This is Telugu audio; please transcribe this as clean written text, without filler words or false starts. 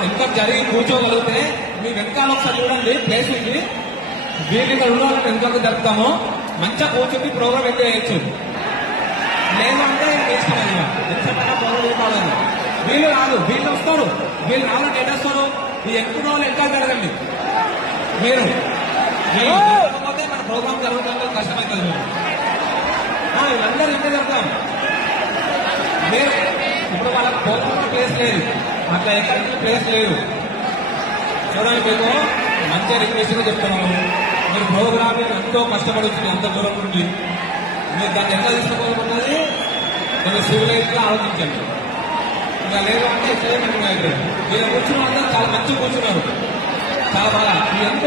వెనక జరిగి కూర్చోగలిగితే మీ వెనకాల ఒకసారి చూడండి ప్లేస్ ఉంది. వీళ్ళు ఇక్కడ ఉన్న వాళ్ళని వెనుకకు జరుపుతాము, మంచిగా కూర్చొని ప్రోగ్రామ్ ఎంజాయ్ చేయొచ్చు. లేదు అంటే వేసుకోవాలి, ఎంతసేపైనా ప్రోగ్రామ్ తీసుకోవాలి. వీళ్ళు రాదు, వీళ్ళు వస్తారు, వీళ్ళు రావాలంటే ఎటు వస్తారు? ఈ ఎక్కువ వాళ్ళు ఎంత జరగండి. మీరు పోతే మన ప్రోగ్రామ్ జరుగుతుందో కష్టమవుతుంది. వీళ్ళందరూ ఎంత జరుగుతాం. మీరు ఇప్పుడు వాళ్ళకి పోతున్న ప్లేస్ లేదు, అట్లా ఎక్కడికి ప్లేస్ లేదు. చూడండి, మీకు మంచిగా రిక్వెస్ట్ గా చెప్తున్నాము. మీరు ప్రోగ్రామ్ ఎంతో కష్టపడుతుంది, అంత దూరం నుండి మీరు దాన్ని ఎంత తీసుకోవాలన్నది కొంచెం సివిలైజ్ గా ఆలోచించండి. ఇంకా లేదు అంటే చేయమంటున్నారు. వీళ్ళ కూర్చున్న అందరూ చాలా మంచిగా కూర్చున్నారు, చాలా బాగా. ఈ ఎంత